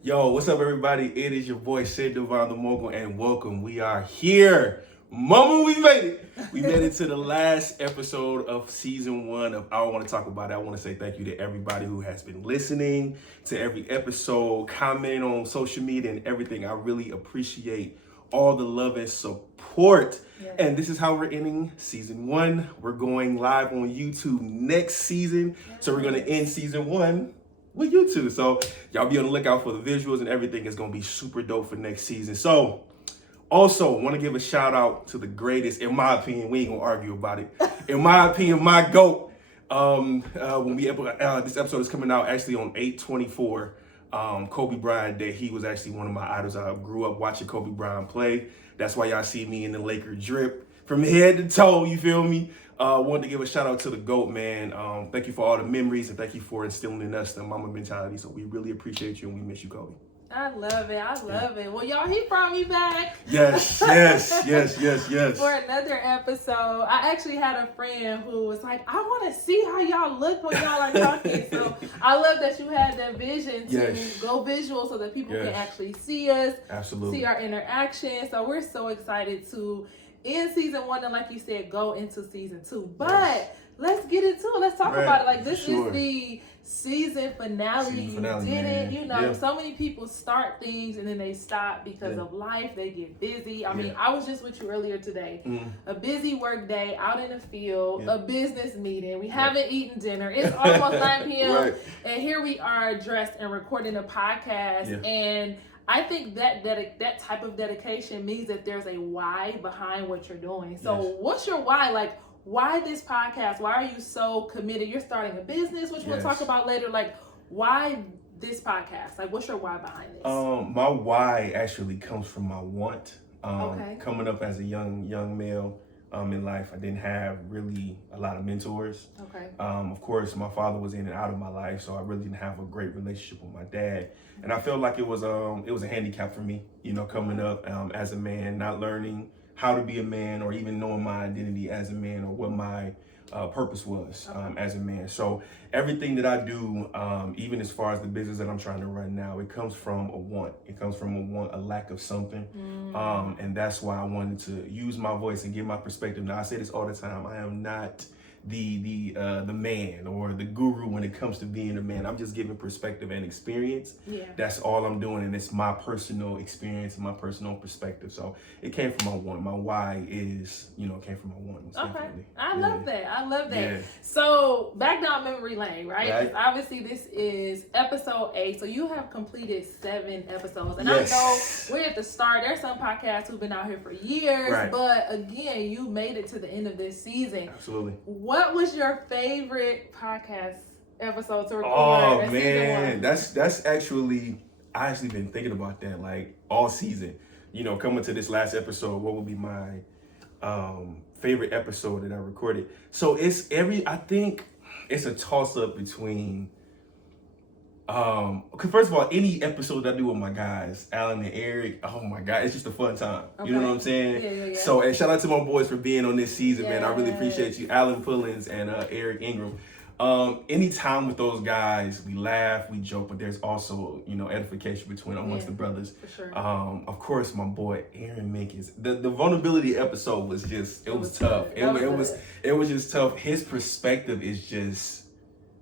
Yo, what's up, everybody? It is your boy, Sid Devon the Mogul, and welcome. We are here. Mama, we made it. We made it to the last episode of season 1 of I Want to Talk About It. I want to say thank you to everybody who has been listening to every episode, commenting on social media and everything. I really appreciate all the love and support. Yes. And this is how we're ending season 1. We're going live on YouTube next season. Yes. So we're going to end season 1 with YouTube. So y'all be on the lookout for the visuals and everything. Is going to be super dope for next season. So also want to give a shout out to the greatest, in my opinion, we ain't going to argue about it. In my opinion, my GOAT. When this episode is coming out actually on 8/24, Kobe Bryant Day. He was actually one of my idols. I grew up watching Kobe Bryant play. That's why y'all see me in the Laker drip from head to toe, you feel me? Wanted to give a shout out to the GOAT, man. Thank you for all the memories and thank you for instilling in us the mama mentality. So we really appreciate you and we miss you, Kobe. I love it. I love it. Well, y'all, he brought me back. Yes. For another episode. I actually had a friend who was like, I want to see how y'all look when y'all are talking. So I love that you had that vision to go visual so that people can actually see us. Absolutely. See our interaction. So we're so excited to end season 1 and, like you said, go into season 2. But let's get into it. Let's talk about it. Like, this is the season finale. You did it. You know, so many people start things and then they stop because of life. They get busy. I mean, I was just with you earlier today. A busy work day out in the field, a business meeting. We haven't eaten dinner. It's almost 9 p.m. And here we are dressed and recording a podcast. And I think that type of dedication means that there's a why behind what you're doing. So what's your why? Like, why this podcast? Why are you so committed? You're starting a business, which we'll talk about later. Like, why this podcast? Like, what's your why behind this? My why actually comes from my want. Coming up as a young male in life, I didn't have really a lot of mentors. Of course, my father was in and out of my life, so I really didn't have a great relationship with my dad. And I felt like it was a handicap for me, you know, coming up as a man, not learning how to be a man or even knowing my identity as a man or what my purpose was as a man. So everything that I do, even as far as the business that I'm trying to run now, it comes from a want. It comes from a lack of something. And that's why I wanted to use my voice and give my perspective. Now, I say this all the time. I am not the man or the guru when it comes to being a man. I'm just giving perspective and experience. That's all I'm doing, and it's my personal experience and my personal perspective. So it came from my want. My why is, came from my want. Definitely. I love that. So back down memory lane, right? Obviously this is episode 8, so you have completed 7 episodes, and I know we're at the start. There's some podcasts who've been out here for years, but again, you made it to the end of this season. Absolutely. What was your favorite podcast episode to record? Oh man, that's actually, I actually been thinking about that like all season. Coming to this last episode, what would be my favorite episode that I recorded? So I think it's a toss up between first of all, any episode that I do with my guys, Alan and Eric, oh my God, it's just a fun time. You know what I'm saying? Yeah. So, and shout out to my boys for being on this season, man. I really appreciate you, Alan Pullins and Eric Ingram. Anytime with those guys, we laugh, we joke, but there's also, edification between amongst the brothers. For sure. Of course, my boy Aaron Minkins. The vulnerability episode was just, it was tough. It was just tough. His perspective is just,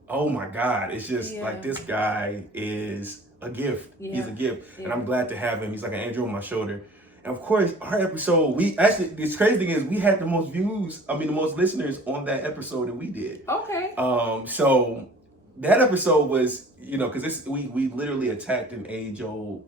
oh my God, it's just like, this guy is a gift. He's a gift. And I'm glad to have him. He's like an angel on my shoulder. And of course, our episode, this crazy thing is we had the most the most listeners on that episode that we did. So that episode was, because we literally attacked an age-old,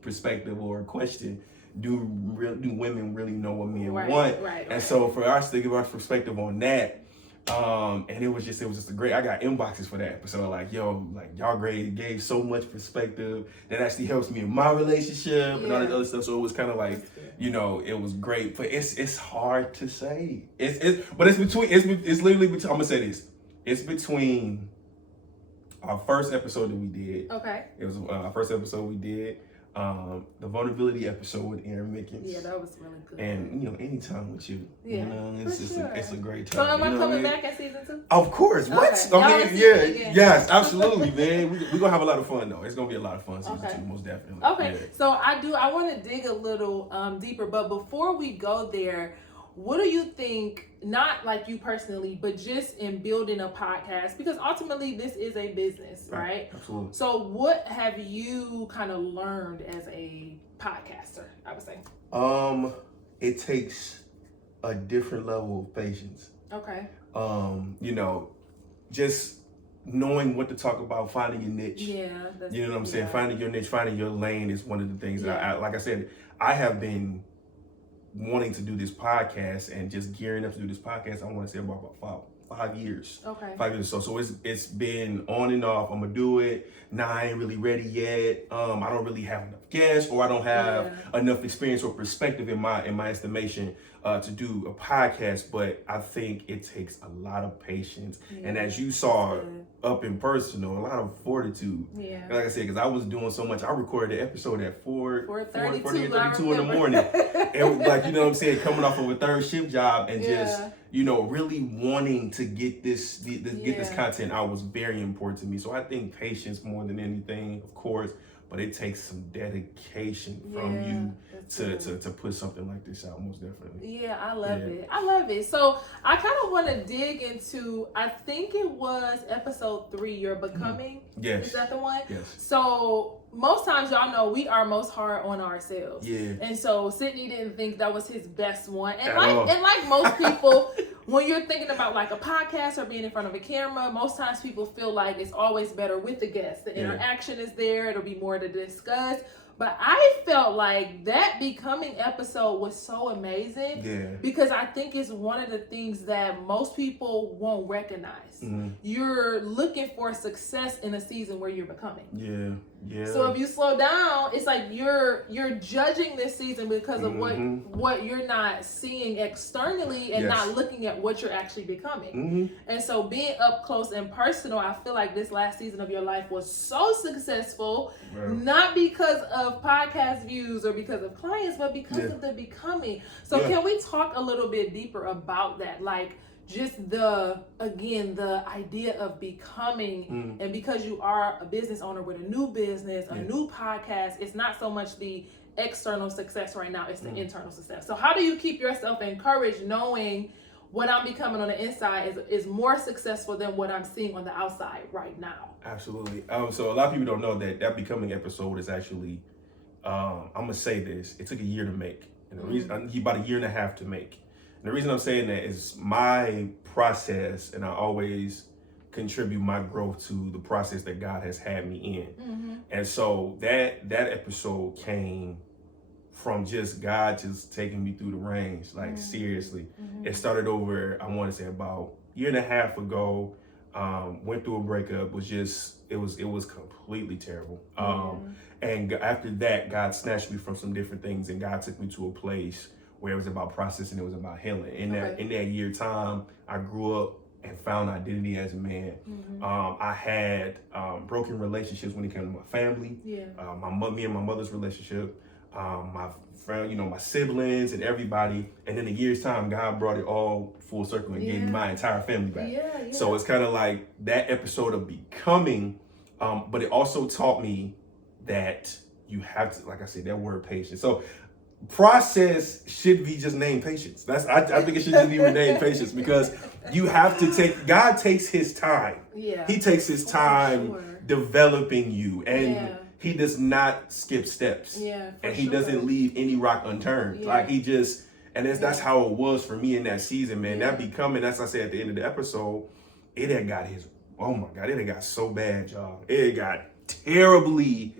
perspective or question. Do women really know what men want? And so for us to give our perspective on that, and it was just a great, I got inboxes for that episode, like, yo, like y'all gave so much perspective that actually helps me in my relationship and all that other stuff. So it was kind of like, it was great, but it's hard to say. It's literally between, I'm gonna say this. It's between our first episode that we did. Okay. It was our first episode we did. The vulnerability episode with Aaron Mickens. Yeah, that was really good. And anytime with you, it's a great time. So am I coming back in season 2? Of course. What? Okay. Yes, absolutely, man. We're gonna have a lot of fun though. It's gonna be a lot of fun season 2, most definitely. Okay. Yeah. So I want to dig a little deeper, but before we go there, what do you think, not like you personally, but just in building a podcast, because ultimately this is a business, right? Absolutely. So what have you kind of learned as a podcaster, I would say? It takes a different level of patience. Okay. Just knowing what to talk about, finding your niche. Yeah. You know what I'm saying? Finding your niche, finding your lane is one of the things that I like I said, I have been wanting to do this podcast and just gearing up to do this podcast. I want to say about 5 years. Okay. 5 years or so. So it's been on and off. I'm gonna do it. Nah, I ain't really ready yet. I don't really have enough guests, or I don't have enough experience or perspective in my estimation to do a podcast. But I think it takes a lot of patience. And as you saw up in personal, a lot of fortitude. Yeah. Like I said, because I was doing so much. I recorded the episode at 4:32 in the morning. And like, you know what I'm saying, coming off of a third shift job and just, really wanting to get this content out was very important to me. So I think patience more than anything, of course, but it takes some dedication from you to put something like this out, most definitely. Yeah, I love it. So I kind of want to dig into, I think it was episode 3, You're Becoming. Yes. Is that the one? Yes. So most times, y'all know, we are most hard on ourselves. Yeah. And so Sydney didn't think that was his best one. And like most people, when you're thinking about like a podcast or being in front of a camera, most times people feel like it's always better with the guest. The interaction is there. It'll be more to discuss. But I felt like that Becoming episode was so amazing because I think it's one of the things that most people won't recognize. Mm-hmm. You're looking for success in a season where you're becoming. Yeah. So if you slow down, it's like you're judging this season because of what you're not seeing externally and not looking at what you're actually becoming. Mm-hmm. And so being up close and personal, I feel like this last season of your life was so successful, not because of podcast views or because of clients, but because of the becoming. So can we talk a little bit deeper about that? Like, just the idea of becoming, and because you are a business owner with a new business, a new podcast, it's not so much the external success right now, it's the internal success. So how do you keep yourself encouraged knowing what I'm becoming on the inside is more successful than what I'm seeing on the outside right now? Absolutely. So a lot of people don't know that Becoming episode is actually, I'm going to say this, it took a year to make. And the reason, about a year and a half to make. The reason I'm saying that is my process, and I always contribute my growth to the process that God has had me in. Mm-hmm. And so that episode came from just God just taking me through the range, like seriously. Mm-hmm. It started over, I want to say about a year and a half ago, went through a breakup, it was completely terrible. And after that, God snatched me from some different things, and God took me to a place where it was about processing, it was about healing. In that year time, I grew up and found identity as a man. Mm-hmm. I had broken relationships when it came to my family, me and my mother's relationship, my friend, my siblings and everybody. And in a year's time, God brought it all full circle and gave me my entire family back. So it's kind of like that episode of Becoming, but it also taught me that you have to, like I said, that word patience. So process should be just named patience. I think it should just be renamed patience, because you have to God takes his time. Yeah. He takes his time developing you, and he does not skip steps. Yeah. And he doesn't leave any rock unturned. Yeah. Like that's how it was for me in that season, man. That Becoming, as I said at the end of the episode, it had got so bad, y'all. It got terribly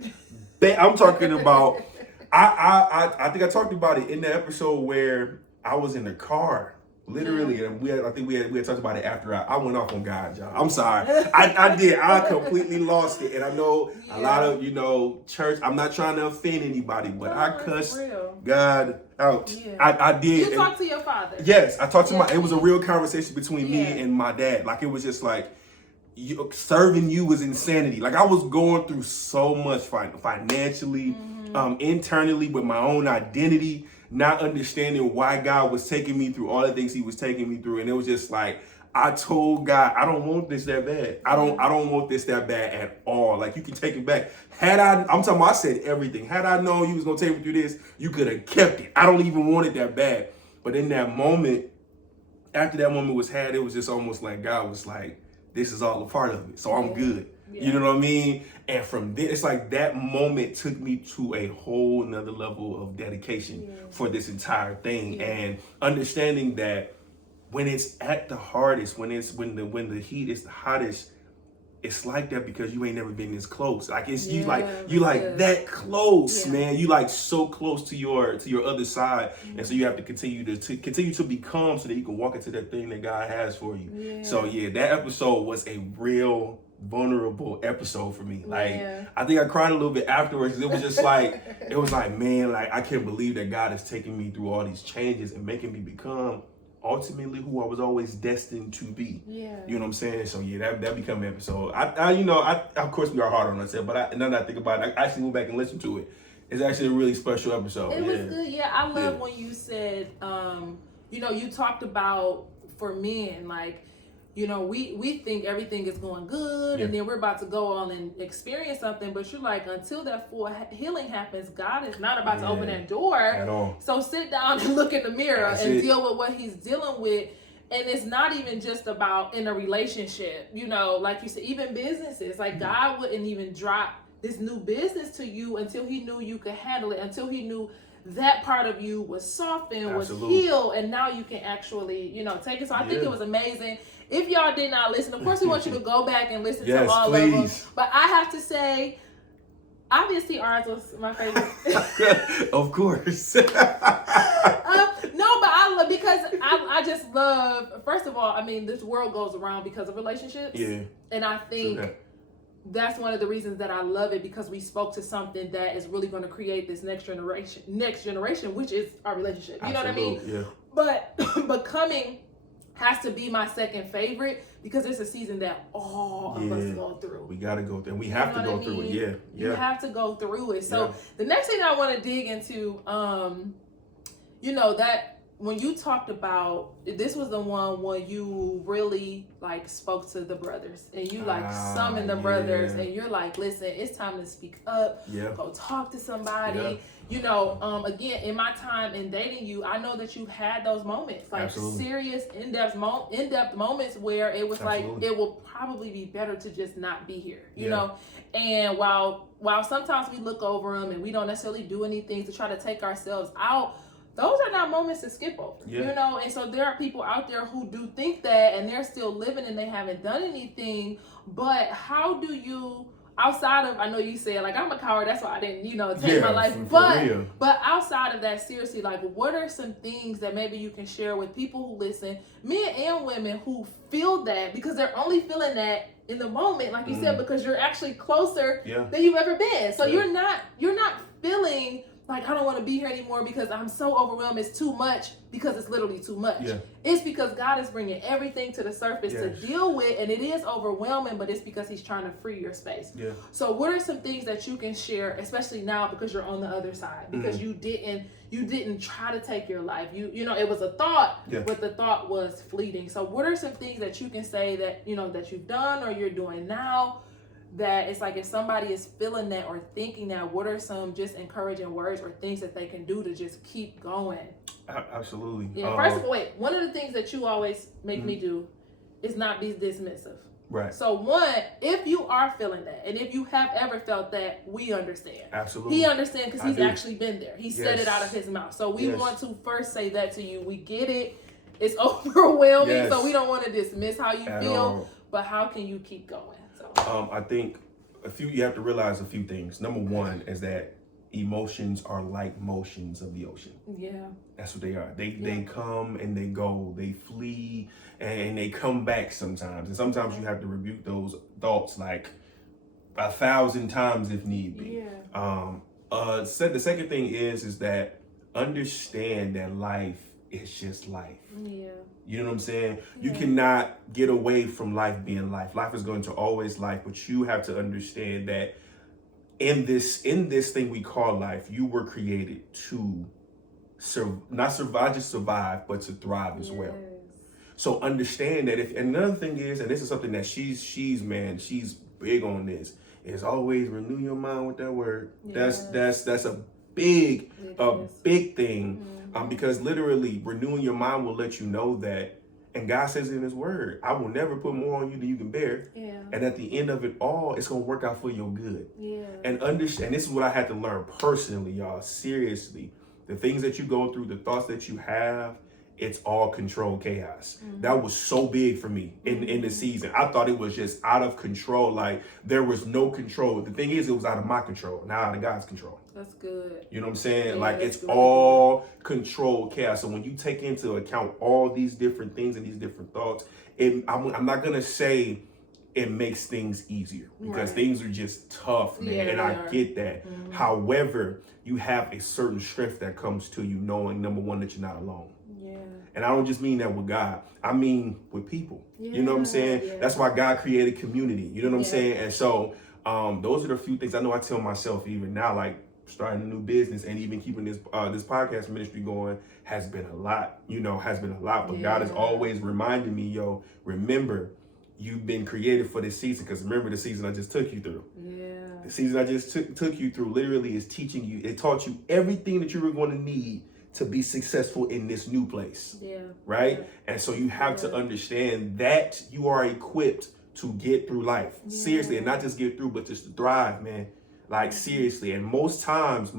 bad. I'm talking about I think I talked about it in the episode where I was in the car, literally, and we had talked about it after I went off on God, y'all. I'm sorry, I did. I completely lost it, and I know a lot of church. I'm not trying to offend anybody, but I cussed God out. Yeah. I did. You talked to your father? Yes, I talked to It was a real conversation between me and my dad. Like, it was just like, serving you was insanity. Like, I was going through so much financially. internally with my own identity, not understanding why God was taking me through all the things he was taking me through. And it was just like, I told God, I don't want this that bad. I don't want this that bad at all. Like, you can take it back. I'm talking about, I said everything. Had I known you was going to take me through this, you could have kept it. I don't even want it that bad. But in that moment, after that moment was had, it was just almost like God was like, this is all a part of it. So I'm good. Yeah. You know what I mean? And from there, it's like that moment took me to a whole nother level of dedication for this entire thing. And understanding that when it's at the hardest, when the heat is the hottest, it's like that because you ain't never been this close. Like it's you like that close, man. You like so close to your other side, and so you have to continue to become so that you can walk into that thing that God has for you. Yeah. So that episode was a real vulnerable episode for me. Like I think I cried a little bit afterwards. It was just like man, like I can't believe that God is taking me through all these changes and making me become ultimately who I was always destined to be. Yeah. You know what I'm saying? So that became an episode. I of course we are hard on ourselves, but now that I think about it, I actually went back and listened to it. It's actually a really special episode. It was good. Yeah, I love when you said, you talked about for men, like, we think everything is going good and then we're about to go on and experience something, but you're like, until that full healing happens, God is not about to open that door at all. So sit down and look in the mirror and deal with what he's dealing with. And it's not even just about in a relationship, like you said, even businesses, like God wouldn't even drop this new business to you until he knew you could handle it, until he knew that part of you was softened, was healed, and now you can actually, take it. So I think it was amazing. If y'all did not listen, of course we want you to go back and listen to all of them. But I have to say, obviously ours was my favorite. Of course. No, but I love, because I just love, first of all, I mean, this world goes around because of relationships. Yeah. And I think that's one of the reasons that I love it, because we spoke to something that is really going to create this next generation, which is our relationship. You know what I mean? Yeah. But Becoming has to be my second favorite because it's a season that all of us go through. We got to go through. We have to go through it. Yeah. You have to go through it. So the next thing I want to dig into, that when you talked about, this was the one when you really like spoke to the brothers and you like summoned the brothers and you're like, listen, it's time to speak up. Go talk to somebody. Again, in my time in dating you, I know that you've had those moments, like serious, in-depth moments where it was like, it will probably be better to just not be here, you know? And while sometimes we look over them and we don't necessarily do anything to try to take ourselves out, those are not moments to skip over, and so there are people out there who do think that and they're still living and they haven't done anything. But how do you, outside of, I know you said like I'm a coward, that's why I didn't, take my life, but outside of that, seriously, like what are some things that maybe you can share with people who listen, men and women who feel that, because they're only feeling that in the moment, like you said, because you're actually closer than you've ever been. So you're not feeling like I don't want to be here anymore because I'm so overwhelmed. It's too much, because it's literally too much. It's because God is bringing everything to the surface to deal with, and it is overwhelming, but it's because he's trying to free your space. So what are some things that you can share, especially now because you're on the other side, because you didn't try to take your life. It was a thought, but the thought was fleeting. So what are some things that you can say that, that you've done or you're doing now, that it's like if somebody is feeling that or thinking that, what are some just encouraging words or things that they can do to just keep going? Absolutely. Yeah. First of all, one of the things that you always make me do is not be dismissive. Right. So one, if you are feeling that, and if you have ever felt that, we understand. Absolutely. He understands because he's actually been there. He said it out of his mouth. So we want to first say that to you. We get it. It's overwhelming. So we don't want to dismiss how you feel, but how can you keep going? I think you have to realize a few things. Number one is that emotions are like motions of the ocean. Yeah. That's what they are. They come and they go. They flee and they come back sometimes. And sometimes you have to rebuke those thoughts like 1,000 times if need be. Yeah. The second thing is that understand that life is just life. Yeah. You know what I'm saying? You cannot get away from life being life. Life is going to always life, but you have to understand that in this thing we call life, you were created to not survive, just survive, but to thrive as well. So understand that if another thing is, and this is something that she's big on this, is always renew your mind with that word. Yes. That's a big thing. Because literally renewing your mind will let you know that, and God says in his word, I will never put more on you than you can bear. Yeah. And at the end of it all, it's gonna work out for your good. Yeah. And understand, this is what I had to learn personally, y'all. Seriously. The things that you go through, the thoughts that you have, it's all controlled chaos. That was so big for me in the season. I thought it was just out of control. Like there was no control. The thing is, it was out of my control, not out of God's control. That's good. You know what I'm saying? Yeah, like it's all controlled chaos. So when you take into account all these different things and these different thoughts, I'm not going to say it makes things easier because things are just tough, man. And I get that. However, you have a certain strength that comes to you knowing, number one, that you're not alone. And I don't just mean that with God. I mean with people. You know what I'm saying? Yeah. That's why God created community. You know what I'm saying? And so those are the few things I know I tell myself even now, like starting a new business and even keeping this podcast ministry going has been a lot, But God is always reminding me, remember, you've been created for this season, because remember the season I just took you through. Yeah. The season I just took you through literally is teaching you. It taught you everything that you were going to need to be successful in this new place. Yeah. Right? Yeah. And so you have to understand that you are equipped to get through life. Yeah. Seriously, and not just get through, but just to thrive, man. Like seriously. And most times,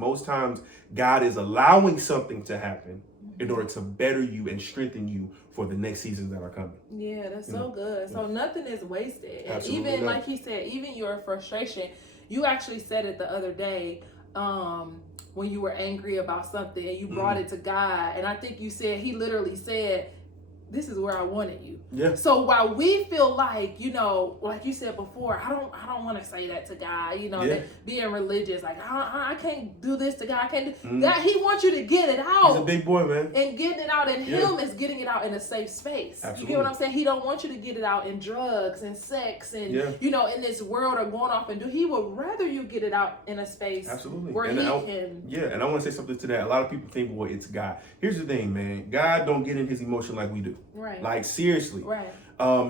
God is allowing something to happen in order to better you and strengthen you for the next seasons that are coming. Yeah, that's so good. So nothing is wasted. And even like he said, even your frustration, you actually said it the other day, when you were angry about something and you brought it to God. And I think you said, he literally said, this is where I wanted you. Yeah. So while we feel like, like you said before, I don't want to say that to God, that being religious, like I can't do this to God. I can't do that. He wants you to get it out. He's a big boy, man. And getting it out in him is getting it out in a safe space. Absolutely. You get what I'm saying? He don't want you to get it out in drugs and sex and, in this world or going off and do. He would rather you get it out in a space where he can. Yeah, and I want to say something to that. A lot of people think, well, it's God. Here's the thing, man. God don't get in his emotion like we do. Right. Like seriously. Right.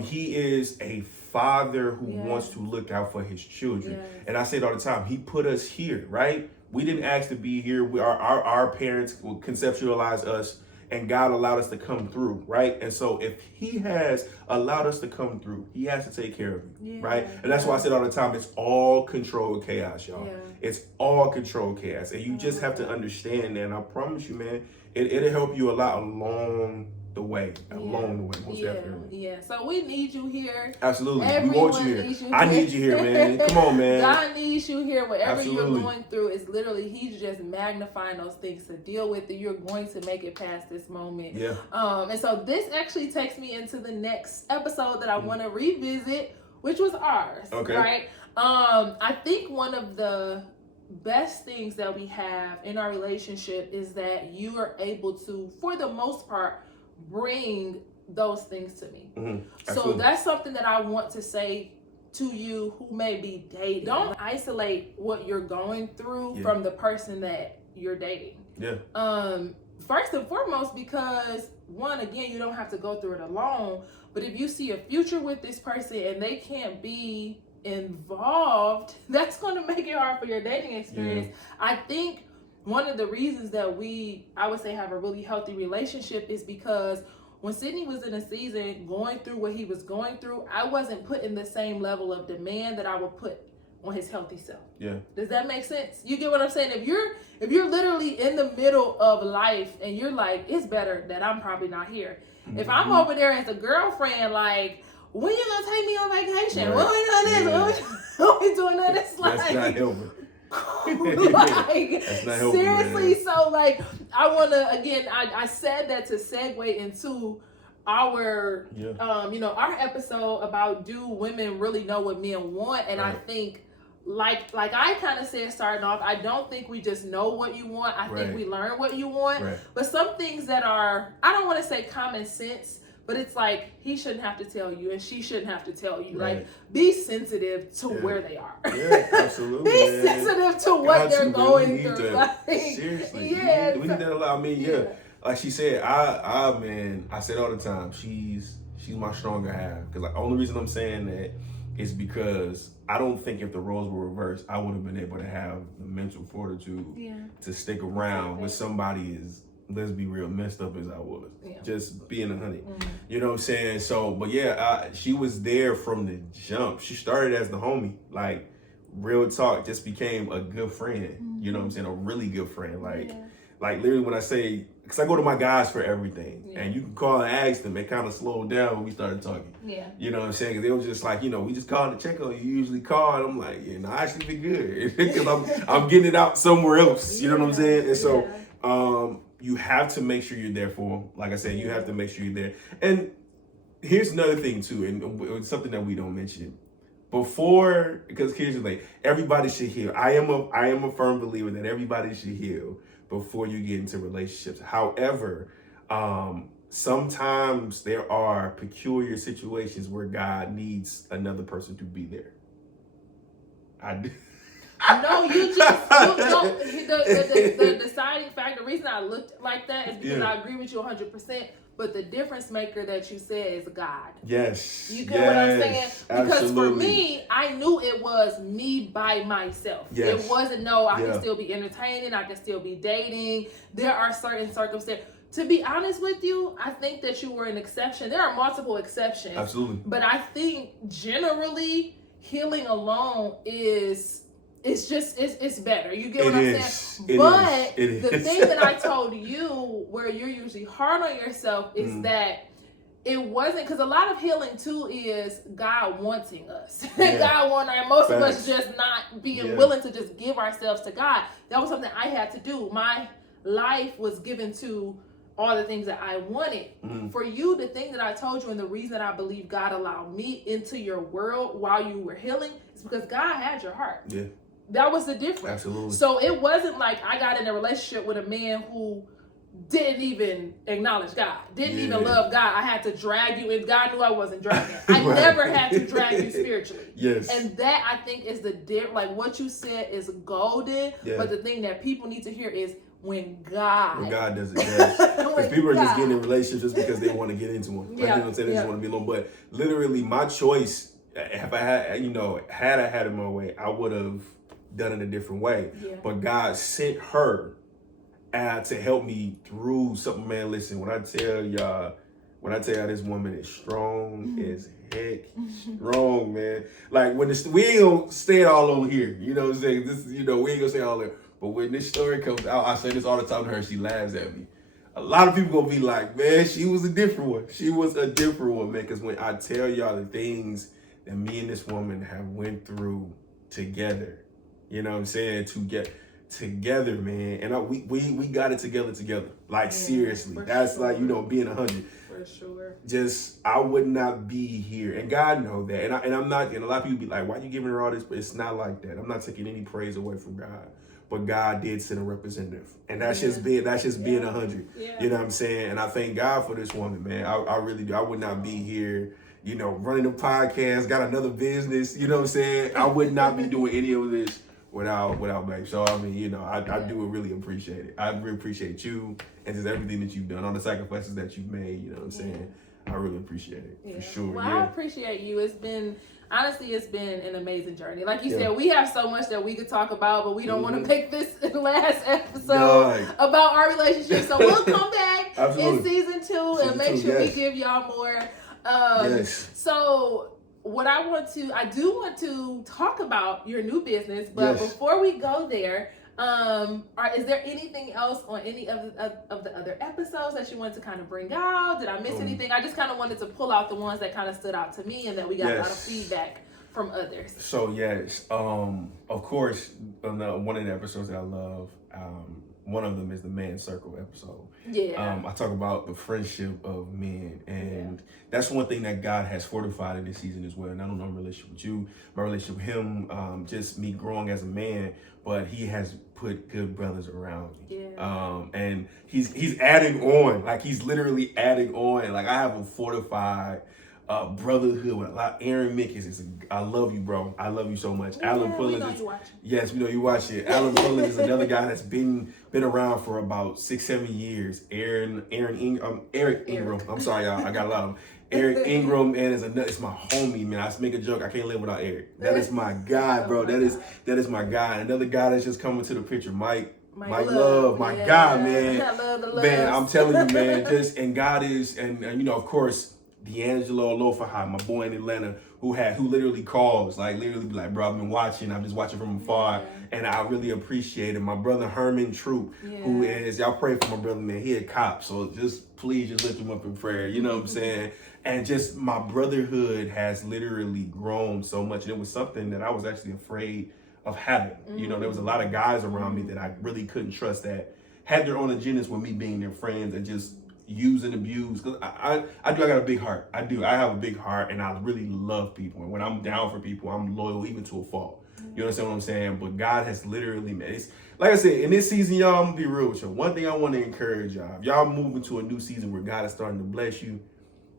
He is a father who wants to look out for his children. Yes. And I say it all the time. He put us here, right? We didn't ask to be here. Our parents will conceptualize us, and God allowed us to come through, right? And so if he has allowed us to come through, he has to take care of you, right? And that's why I said all the time, it's all controlled chaos, y'all. Yeah. It's all controlled chaos. And you just have to understand that. And I promise you, man, it'll help you a lot along the way, most definitely. Yeah, so we need you here. Absolutely. We want you here. I need you here, man. Come on, man. God needs you here. Whatever you're going through is literally, he's just magnifying those things to deal with it. You're going to make it past this moment. Yeah. And so this actually takes me into the next episode that I want to revisit, which was ours. Okay. Right? I think one of the best things that we have in our relationship is that you are able to, for the most part, bring those things to me. So that's something that I want to say to you who may be dating. Don't isolate what you're going through from the person that you're dating. Yeah. First and foremost, because one, again, you don't have to go through it alone, but if you see a future with this person and they can't be involved, that's going to make it hard for your dating experience. I think one of the reasons that I would say, have a really healthy relationship is because when Sydney was in a season going through what he was going through, I wasn't putting the same level of demand that I would put on his healthy self. Yeah. Does that make sense? You get what I'm saying? If you're literally in the middle of life and you're like, it's better that I'm probably not here. If I'm over there as a girlfriend, like, when you gonna take me on vacation? Right. When we doing this? When we doing that? It's like, that's not helping. Like, that's not helping, seriously, man. So like, I want to, again, I said that to segue into our our episode about, do women really know what men want? And I think like I kind of said starting off, I don't think we just know what you want. I think we learn what you want. But some things that are, I don't want to say common sense, but it's like he shouldn't have to tell you and she shouldn't have to tell you. Right. Like, be sensitive to where they are. Yeah, absolutely. Be sensitive to what they're going through. Like, seriously, yeah, we need that a lot. I mean, like she said, I said all the time, she's my stronger half. Because the only reason I'm saying that is because I don't think if the roles were reversed, I would have been able to have the mental fortitude to stick around with somebody as, let's be real, messed up as I was. Just being 100. You know what I'm saying? So, but she was there from the jump. She started as the homie. Like, real talk, just became a good friend. You know what I'm saying? A really good friend. Like literally when I say, because I go to my guys for everything, and you can call and ask them. It kind of slowed down when we started talking. You know what I'm saying? Because it was just like, we just called to check on you. You usually call, and I'm like, I actually be good because I'm getting it out somewhere else. You know what I'm saying? And so, you have to make sure you're there for them. Like I said, you have to make sure you're there. And here's another thing too, and it's something that we don't mention. Because here's the thing, everybody should heal. I am a firm believer that everybody should heal before you get into relationships. However, sometimes there are peculiar situations where God needs another person to be there. No, you don't. The deciding factor, the reason I looked like that is because I agree with you 100%. But the difference maker that you said is God. Yes. You get what I'm saying? Because absolutely. for me, I knew it was me by myself. Yes. It wasn't, I can still be entertaining. I can still be dating. There are certain circumstances. To be honest with you, I think that you were an exception. There are multiple exceptions. Absolutely. But I think generally healing alone is... It's better. You get what I'm saying? But the thing that I told you, where you're usually hard on yourself, is that it wasn't, because a lot of healing too is God wanting us. God wanting, most of us just not being willing to just give ourselves to God. That was something I had to do. My life was given to all the things that I wanted. For you, the thing that I told you and the reason that I believe God allowed me into your world while you were healing is because God had your heart. Yeah. That was the difference. Absolutely. So it wasn't like I got in a relationship with a man who didn't even acknowledge God, didn't even love God. I had to drag you, and God knew I wasn't dragging. I never had to drag you spiritually. Yes. And that, I think, is the difference. Like, what you said is golden, but the thing that people need to hear is when God does it. Yes. Because people are just getting in relationships just because they want to get into one. Like, you know what I'm saying? They just want to be alone. But literally, my choice, if I had, had I had it my way, I would have done it a different way. But God sent her to help me through something. Man, listen, when I tell y'all this woman is strong as heck, strong, man. Like, when we ain't gonna stay all over here, you know what I'm saying? This, we ain't gonna say all that. But when this story comes out, I say this all the time to her, she laughs at me. A lot of people gonna be like, man, she was a different one. She was a different one, man. Because when I tell y'all the things that me and this woman have went through together, you know what I'm saying? To get together, man. And we got it together. Like, seriously. That's sure. Like, being 100. For sure. Just, I would not be here. And God know that. And I'm not, and a lot of people be like, why you giving her all this? But it's not like that. I'm not taking any praise away from God. But God did send a representative. And that's just being 100. Yeah. You know what I'm saying? And I thank God for this woman, man. I really do. I would not be here, running a podcast, got another business, you know what I'm saying? I would not be doing any of this without Meg. So, I mean, I do really appreciate it. I really appreciate you and just everything that you've done, all the sacrifices that you've made, you know what I'm saying? I really appreciate it, for sure. Well, I appreciate you. It's been an amazing journey. Like you said, we have so much that we could talk about, but we don't want to make this last episode about our relationship. So we'll come back in season 2 and make sure we give y'all more. So what I do want to talk about your new business, but before we go there, is there anything else on any of the other episodes that you wanted to kind of bring out? Did I miss anything? I just kind of wanted to pull out the ones that kind of stood out to me and that we got a lot of feedback from others. So of course, one of the episodes that I love, one of them is the Man Circle episode. I talk about the friendship of men, and that's one thing that God has fortified in this season as well. And I don't know my relationship with you, my relationship with him, just me growing as a man, but he has put good brothers around me. Yeah. And he's adding on, like he's literally adding on. Like I have a fortified brotherhood with a lot. Aaron Mickens I love you, bro. I love you so much. Yeah, Alan Pullins is, yes, we know you watch it. Alan Pullins is another guy that's been around for about 6-7 years. Eric Ingram. I'm sorry, y'all. I got a lot of them. Eric Ingram, and it's my homie, man. I make a joke. I can't live without Eric. That is my guy, bro. That is my guy. Another guy that's just coming to the picture, Mike Love, my guy, man. Man, I'm telling you, man. And God is, and you know, of course, D'Angelo Lofahai, my boy in Atlanta, who literally calls, like literally be like, bro, I'm just watching from afar, and I really appreciate it. My brother Herman Troop, who is, y'all pray for my brother, man. He a cop, so please lift him up in prayer. You know what I'm saying? And just my brotherhood has literally grown so much, and it was something that I was actually afraid of having. You know, there was a lot of guys around me that I really couldn't trust that had their own agendas with me being their friends and just use and abuse. Because I got a big heart. I have a big heart, and I really love people. And when I'm down for people, I'm loyal even to a fault. You understand what I'm saying? But God has literally made it. Like I said, in this season, y'all, I'm gonna be real with you. One thing I want to encourage y'all: if y'all move into a new season where God is starting to bless you,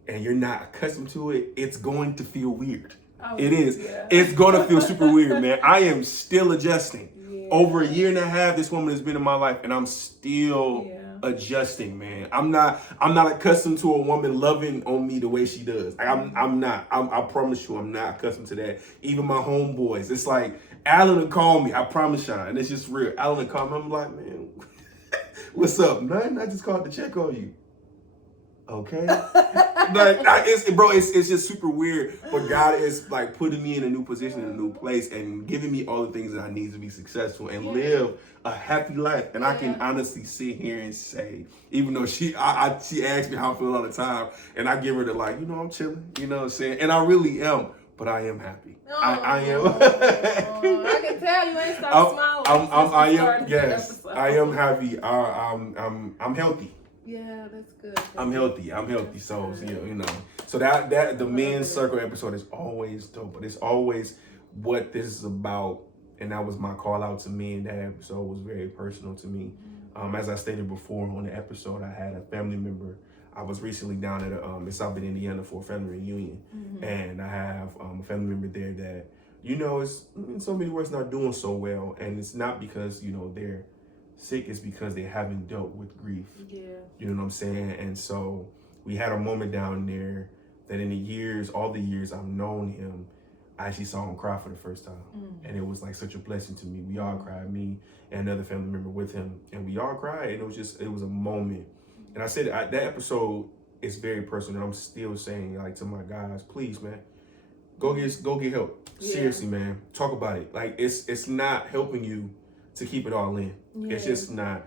and you're not accustomed to it, it's going to feel weird. Oh, it is. Yeah. It's going to feel super weird, man. I am still adjusting. Yeah. Over a year and a half, this woman has been in my life, and I'm still adjusting, man. I'm not accustomed to a woman loving on me the way she does. I'm not. I promise you, I'm not accustomed to that. Even my homeboys, it's like Alan will call me. I promise y'all, and it's just real. Alan will call me. I'm like, man, what's up? Nothing. I just called to check on you. Okay, it's just super weird. But God is like putting me in a new position, in a new place, and giving me all the things that I need to be successful and live a happy life. And I can honestly sit here and say, even though she asks me how I feel all the time, and I give her the like, you know, I'm chilling, you know what I'm saying, and I really am. But I am happy. Oh, I am. I can tell you ain't stopped smiling. I am happy. I'm healthy. Yeah, that's good. I'm healthy. So you know. So that the men's circle episode is always dope, but it's always what this is about. And that was my call out to men. That episode was very personal to me. As I stated before on the episode, I had a family member. I was recently down at in South Bend, Indiana for a family reunion, and I have a family member there that, you know, is in so many words not doing so well, and it's not because, you know, they're sick, it's because they haven't dealt with grief. Yeah. You know what I'm saying? And so we had a moment down there that in all the years I've known him, I actually saw him cry for the first time. And it was like such a blessing to me. We all cried, me and another family member with him, and we all cried, and it was a moment. And I said that episode is very personal. I'm still saying, like, to my guys, please, man, go get help. Yeah. Seriously, man, talk about it. Like, it's not helping you to keep it all in. Yeah. It's just not.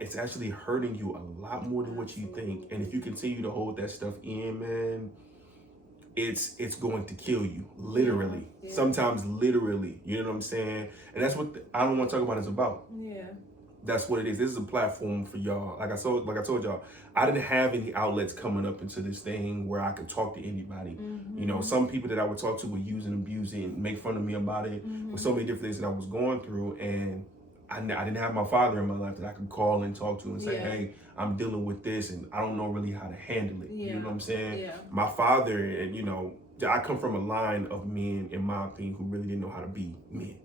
It's actually hurting you a lot more than what you think. And if you continue to hold that stuff in, man, it's going to kill you, literally. Yeah. Sometimes literally. You know what I'm saying? And that's what I don't want to talk about is about. Yeah. That's what it is. This is a platform for y'all. Like I told y'all, I didn't have any outlets coming up into this thing where I could talk to anybody. You know, some people that I would talk to would use and abuse it and make fun of me about it with so many different things that I was going through. And I didn't have my father in my life that I could call and talk to and say, hey, I'm dealing with this and I don't know really how to handle it. You know what I'm saying? Yeah. My father, and you know, I come from a line of men, in my opinion, who really didn't know how to be men.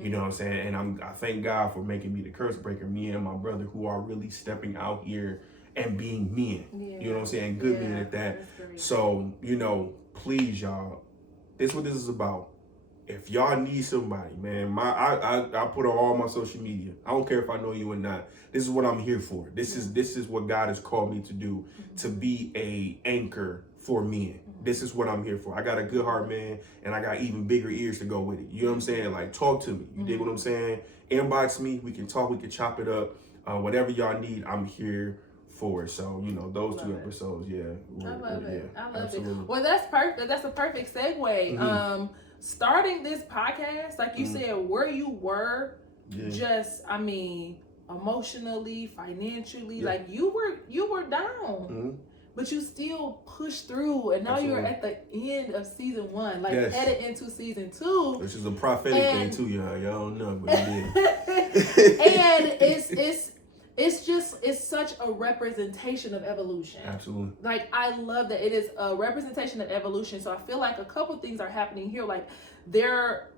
You know what I'm saying? And I thank God for making me the curse breaker, me and my brother, who are really stepping out here and being men. Yeah. You know what I'm saying? Good men at that. So, you know, please, y'all, this is what this is about. If y'all need somebody, man, I put on all my social media. I don't care if I know you or not. This is what I'm here for. This is what God has called me to do, to be a anchor for men. This is what I'm here for. I got a good heart, man, and I got even bigger ears to go with it. You know what I'm saying? Like, talk to me. You dig what I'm saying? Inbox me. We can talk. We can chop it up. Whatever y'all need, I'm here for. So, you know, those two episodes, I love it. I love it. Well, that's perfect. That's a perfect segue. Starting this podcast, like you said, where you were, just, I mean, emotionally, financially, like you were down. but you still push through, and now you're at the end of season 1, like headed into season 2, which is a prophetic thing too, y'all. Y'all don't know, but it did. And it's such a representation of evolution. Absolutely. Like, I love that it is a representation of evolution. So I feel like a couple things are happening here. Like, they're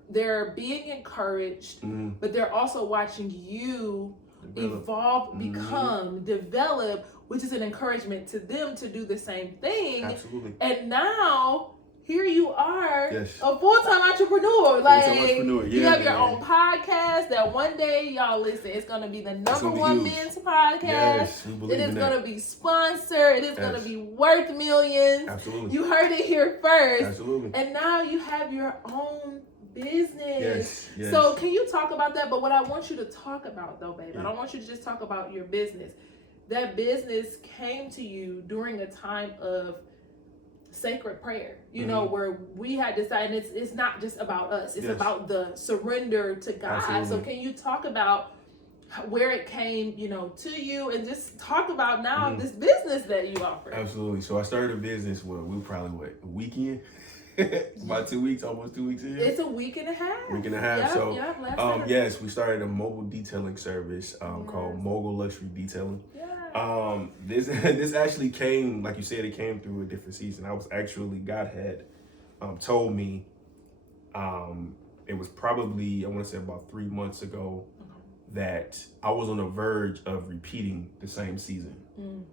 being encouraged, but they're also watching you evolve, become, develop, which is an encouragement to them to do the same thing. Absolutely. And now here you are, a full-time entrepreneur. Like, you have your own podcast that one day, y'all listen, it's going to be the number one men's podcast. Yes, it is going to be sponsored. It is going to be worth millions. Absolutely. You heard it here first. Absolutely. And now you have your own business. Yes. So can you talk about that? But what I want you to talk about, though, babe, I don't want you to just talk about your business. That business came to you during a time of sacred prayer, you know, where we had decided it's not just about us, it's about the surrender to God. Absolutely. So can you talk about where it came, you know, to you, and just talk about now this business that you offer? Absolutely. So I started a business, we probably, a weekend? About 2 weeks, almost 2 weeks in. It's a week and a half. Week and a half. Yes, we started a mobile detailing service called Mogul Luxury Detailing. This actually came, like you said, it came through a different season. God had told me, it was probably, I want to say about 3 months ago, that I was on the verge of repeating the same season. And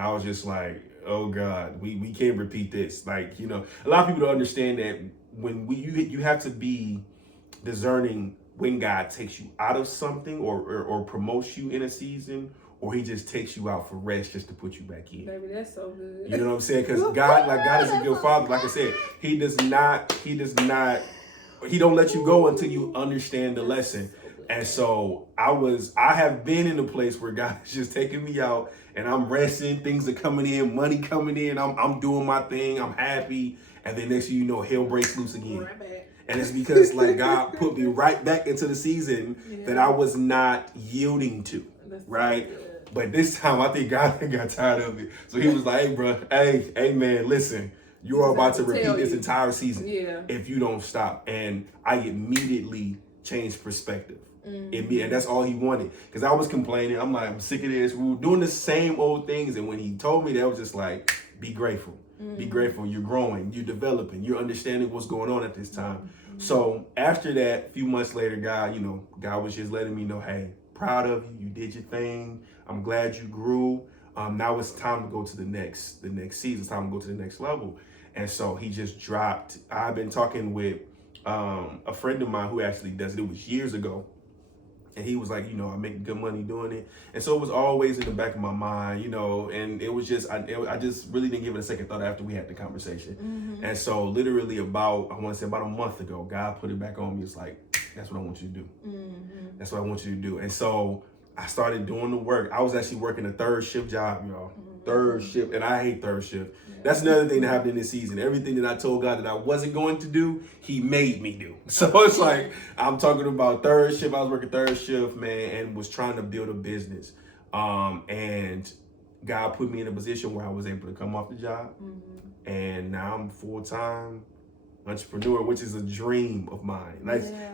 I was just like, oh God, we can't repeat this. Like, you know, a lot of people don't understand that when you have to be discerning when God takes you out of something or promotes you in a season, or he just takes you out for rest just to put you back in. Baby, that's so good. You know what I'm saying? Because God is a good father. Like I said, he don't let you go until you understand the lesson. And so I have been in a place where God is just taking me out and I'm resting, things are coming in, money coming in, I'm doing my thing, I'm happy. And then next thing you know, hell breaks loose again. Right back. And it's because God put me right back into the season that I was not yielding to, right? But this time I think God got tired of it. So he was like, hey, bro, hey man, listen, you are about to repeat this entire season if you don't stop. And I immediately changed perspective. And that's all he wanted. Because I was complaining. I'm like, I'm sick of this. We were doing the same old things. And when he told me that, I was just like, be grateful. Be grateful. You're growing. You're developing. You're understanding what's going on at this time. So after that, a few months later, God was just letting me know, hey, proud of you. You did your thing. I'm glad you grew. Now it's time to go to the next season. It's time to go to the next level. And so he just dropped. I've been talking with a friend of mine who actually does it. It was years ago. And he was like, I'm making good money doing it. And so it was always in the back of my mind, and it was just, I just really didn't give it a second thought after we had the conversation. And so literally about a month ago, God put it back on me. It's like, that's what I want you to do. That's what I want you to do. And so I started doing the work. I was actually working a third shift job, y'all. Third shift. And I hate third shift. That's another thing that happened in this season. Everything that I told God that I wasn't going to do, he made me do. So it's like, I'm talking about third shift. I was working third shift, man, and was trying to build a business. And God put me in a position where I was able to come off the job. And now I'm full-time entrepreneur, which is a dream of mine.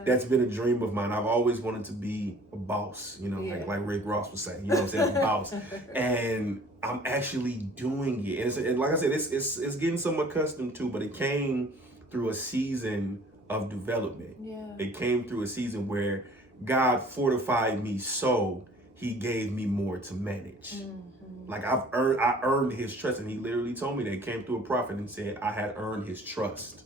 That's been a dream of mine. I've always wanted to be a boss, like Rick Ross would say, what I'm saying, a boss. And I'm actually doing it. And like I said, it's getting somewhat accustomed to, but it came through a season of development. It came through a season where God fortified me so he gave me more to manage. Like I earned his trust, and he literally told me that. It came through a prophet and said I had earned his trust.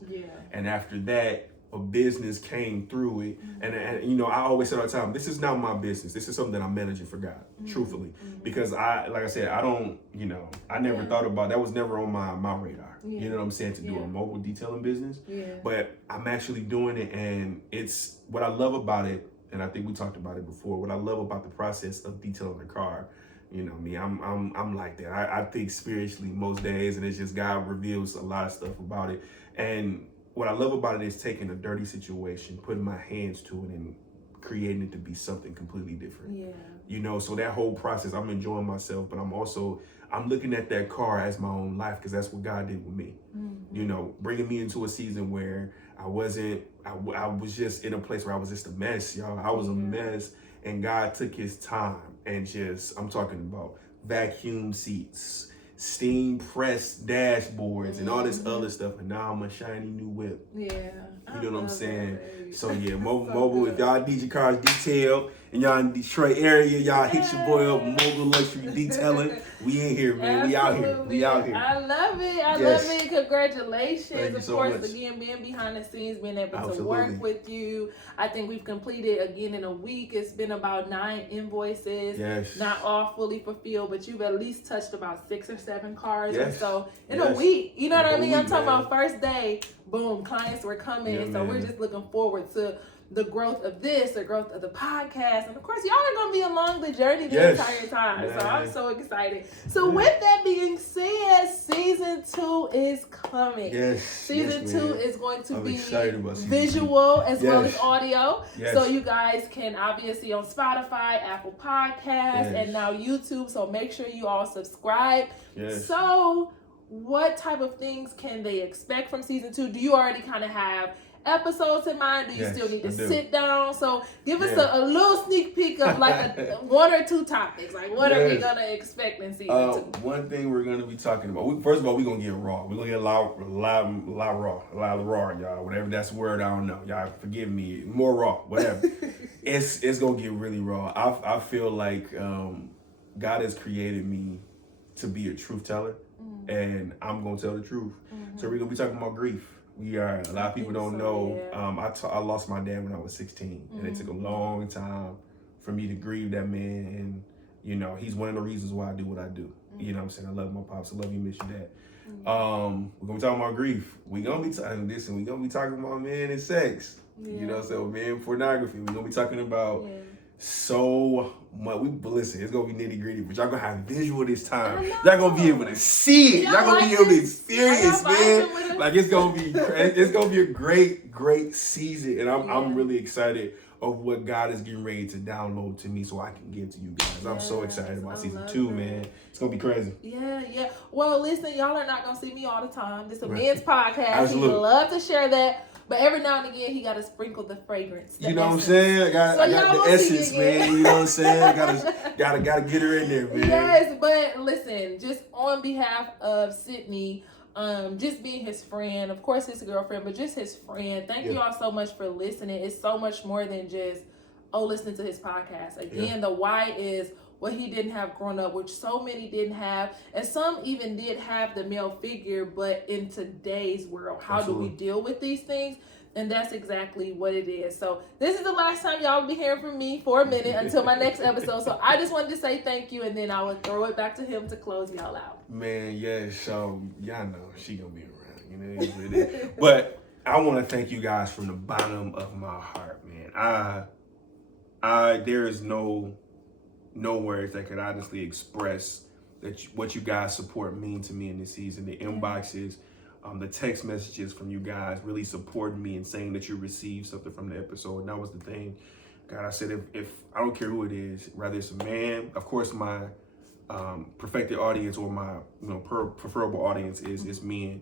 And after that, a business came through it. And I always say all the time, this is not my business. This is something that I'm managing for God, truthfully. Because I never thought about, that was never on my radar. You know what I'm saying, to do a mobile detailing business. But I'm actually doing it, and it's what I love about it, and I think we talked about it before, what I love about the process of detailing a car. Me, I'm like that. I think spiritually most days, and it's just God reveals a lot of stuff about it. And what I love about it is taking a dirty situation, putting my hands to it, and creating it to be something completely different. Yeah. You know, so that whole process, I'm enjoying myself, but I'm looking at that car as my own life, because that's what God did with me. Mm-hmm. You know, bringing me into a season where I was just in a place where I was just a mess, y'all. I was a mess, and God took his time and I'm talking about vacuum seats, steam pressed dashboards, and all this other stuff, and now I'm a shiny new whip. Yeah. You know what I'm saying? That, so yeah, Mobile, if y'all need your cars detailed and y'all in the Detroit area, y'all hit your boy up, Mobile Luxury Detailing. We in here, man. Absolutely. We out here. I love it. I love it. Congratulations. Thank you of so course, much. Again, being behind the scenes, being able Absolutely. to work with you. I think we've completed, again, in a week. It's been about 9 invoices. Yes. Not all fully fulfilled, but you've at least touched about 6 or 7 cars. Yes. And so in a week, you know what I mean? I'm talking man. about first day, boom, clients were coming. Yeah, and so man. we're just looking forward to the growth of this, the growth of the podcast. And of course, y'all are going to be along the journey the entire time. Man. So I'm so excited. So with that being said, season 2 is coming. Yes. Season 2 is going to be visual as well as audio. Yes. So you guys can obviously on Spotify, Apple Podcasts, and now YouTube. So make sure you all subscribe. Yes. So what type of things can they expect from season 2? Do you already kind of have episodes in mind? Do you still need to sit down? So give us a little sneak peek of like 1 or 2 topics. Like what are we gonna expect in season 2? One thing we're gonna be talking about. First of all, we're gonna get raw. We're gonna get raw, y'all. Whatever that's the word, I don't know. Y'all forgive me. More raw, whatever. It's gonna get really raw. I feel like God has created me to be a truth teller, and I'm gonna tell the truth. So we're gonna be talking about grief. We are. A lot of people don't know. I lost my dad when I was 16, and it took a long time for me to grieve that man. And you know, he's one of the reasons why I do what I do. You know what I'm saying? I love my pops. I love you, miss your dad. We're gonna be talking about grief. We're gonna be talking about men and sex. You know, so men pornography. We're gonna be talking about so much. Listen, it's gonna be nitty gritty, but y'all gonna have visual this time. Y'all gonna be able to see it. Y'all gonna be able to experience, man. Like it's gonna be a great season, and I'm really excited of what God is getting ready to download to me so I can give to you guys. I'm so excited about season 2, man. It's gonna be crazy. Yeah. Well, listen, y'all are not gonna see me all the time. This is a men's podcast. Absolutely. He love to share that. But every now and again, he got to sprinkle the fragrance. You know what I'm saying? I got the essence, man. You know what I'm saying? Gotta get her in there, man. Yes, but listen, just on behalf of Sydney, just being his friend, of course his girlfriend, but just his friend. Thank you all so much for listening. It's so much more than just, listening to his podcast. Again, the why is what he didn't have growing up, which so many didn't have. And some even did have the male figure, but in today's world, how do we deal with these things? And that's exactly what it is. So this is the last time y'all will be hearing from me for a minute until my next episode. So I just wanted to say thank you, and then I will throw it back to him to close y'all out. Man, yeah, so y'all know she gonna be around, you know what it is. But I want to thank you guys from the bottom of my heart, man. There is no words that could honestly express what you guys support mean to me in this season. The inboxes, the text messages from you guys really supporting me and saying that you received something from the episode. And that was the thing. God, I said, if I don't care who it is, whether it's a man, of course my perfected audience or my preferable audience is men.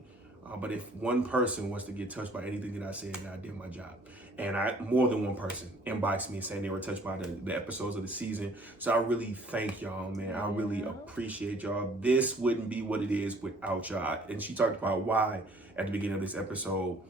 But if one person was to get touched by anything that I said, then I did my job. And more than one person inboxed me saying they were touched by the episodes of the season. So I really thank y'all, man. I really appreciate y'all. This wouldn't be what it is without y'all. And she talked about why at the beginning of this episode.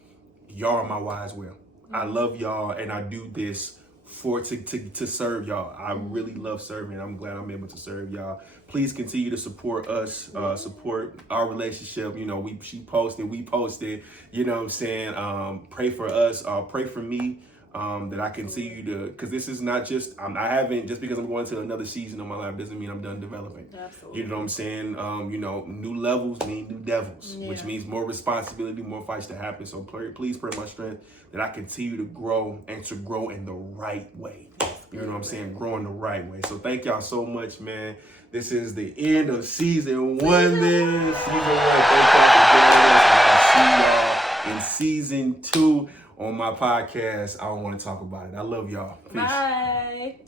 Y'all are my why as well. I love y'all, and I do this to serve y'all. I really love serving. I'm glad I'm able to serve y'all. Please continue to support us, support our relationship. You know, she posted, we posted, you know what I'm saying? Pray for us, pray for me, that I continue to, because this is not just, I haven't, just because I'm going to another season of my life doesn't mean I'm done developing. Absolutely. You know what I'm saying? New levels mean new devils, which means more responsibility, more fights to happen. So please pray my strength that I continue to grow and to grow in the right way. You know what I'm saying? Grow in the right way. So thank y'all so much, man. This is the end of season 1, man. Season 1. Thank y'all for joining us. And I'll see y'all in season 2. on my podcast, I don't want to talk about it. I love y'all. Peace. Bye.